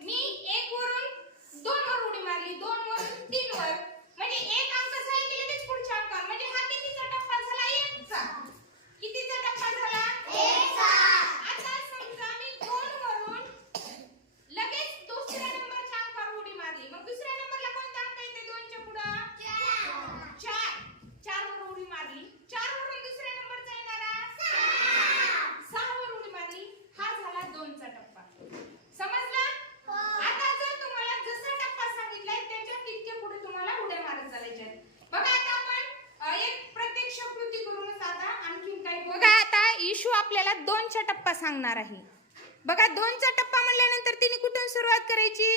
मी एक वरून दोन वर उडी मारली. दोन वरून तीन वर. म्हणजे एक अंक दोनचा टप्पा सांगणार आहे. बघा दोनचा टप्पा म्हणल्यानंतर तिने कुठून सुरुवात करायची?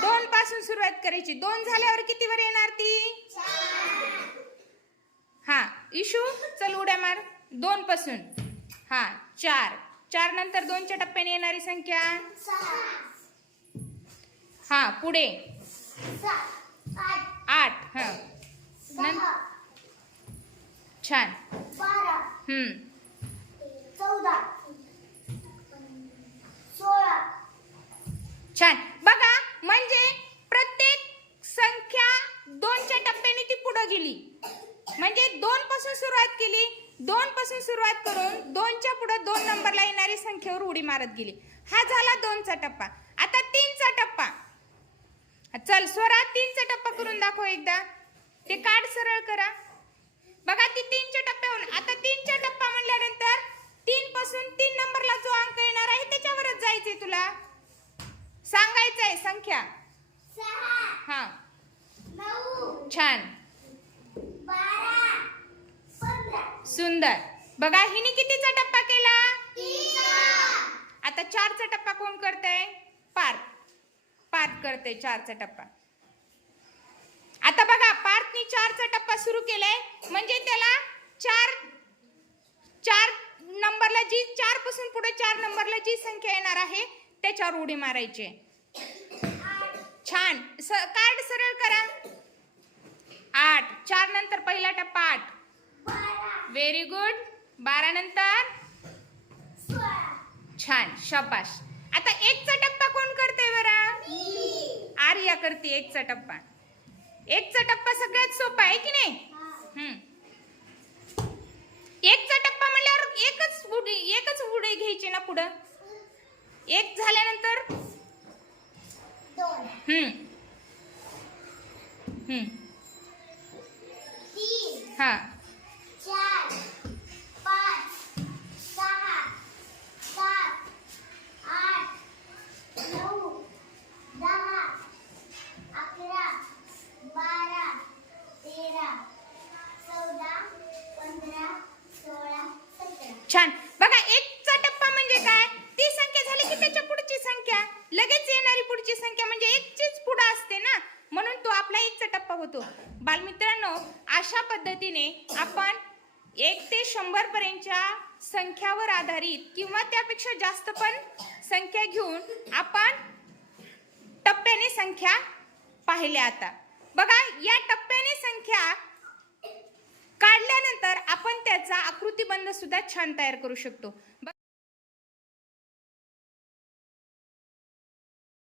दोन पासून सुरुवात करायची. दोन झाल्यावर कितीवर येणार ती? हा इशू चल उड्या मार. दोन पासून. हा चार. चार नंतर दोनच्या टप्प्याने येणारी संख्या? हा पुढे. आठ. हा. छान. हम्म चौदा सोळा छान बघा म्हणजे प्रत्येक संख्या दोनच्या टप्प्याने ती पुढे गेली. म्हणजे दोन पासून सुरुवात केली. दोन पासून सुरुवात करून दोनच्या पुढे दोन नंबरला येणारी संख्येवर उडी मारत गेली. हा झाला दोनचा टप्पा. आता तीनचा टप्पा. चल स्वरा तीनचा टप्पा करून दाखव एकदा. ते कार्ड सरळ करा. बघा ती तीनच्या टप्प्याहून. आता तीनच्या टप्पा म्हणल्यानंतर तीन पासून तीन नंबरला जो अंक येणार आहे त्याच्यावरच जायचंय तुला. सांगायचंय संख्या. हा. छान. सुंदर. बघा हिने कितीचा टप्पा केला? आता चारचा टप्पा कोण करतय? पार्थ. पार्थ करते चारचा टप्पा. आता बघा पार्थनी चारचा टप्पा सुरू केलाय. म्हणजे त्याला चार चार नंबरला जी चारपासून पुढे चार नंबरला जी संख्या येणार आहे त्याच्यावर उडी मारायची छान. स कार्ड सरळ करा. आठ. चार नंतर पहिला टप्पा आठ. व्हेरी गुड बारा नंतर? छान. शाबाश आता एकचा टप्पा कोण करते बरं? आर्या करते एकचा टप्पा. एकचा टप्पा सगळ्यात सोपा आहे की नाही? हम्म. एकचा टप्पा म्हणल्यावर एकच उडी एकच उडी घ्यायची ना पुढं? एक झाल्यानंतर? हम्म. हम्म. सतरा. छान. बघा एकचा टप्पा म्हणजे काय? ती संख्या झाली की त्याच्या पुढची संख्या. लगेच येणारी पुढची संख्या म्हणजे एकचीच पुढं असते ना? म्हणून तो आपला एकचा टप्पा होतो. बालमित्रांनो अशा पद्धतीने आपण एक ते शंभर पर्यंतच्या संख्यावर आधारित किंवा त्यापेक्षा जास्त पण संख्या घेऊन आपण टप्प्याने संख्या पाहिल्या आता. बघा या टप्प्याने संख्या काढल्यानंतर आपण त्याचा आकृतीबंध सुद्धा छान तयार करू शकतो. ब-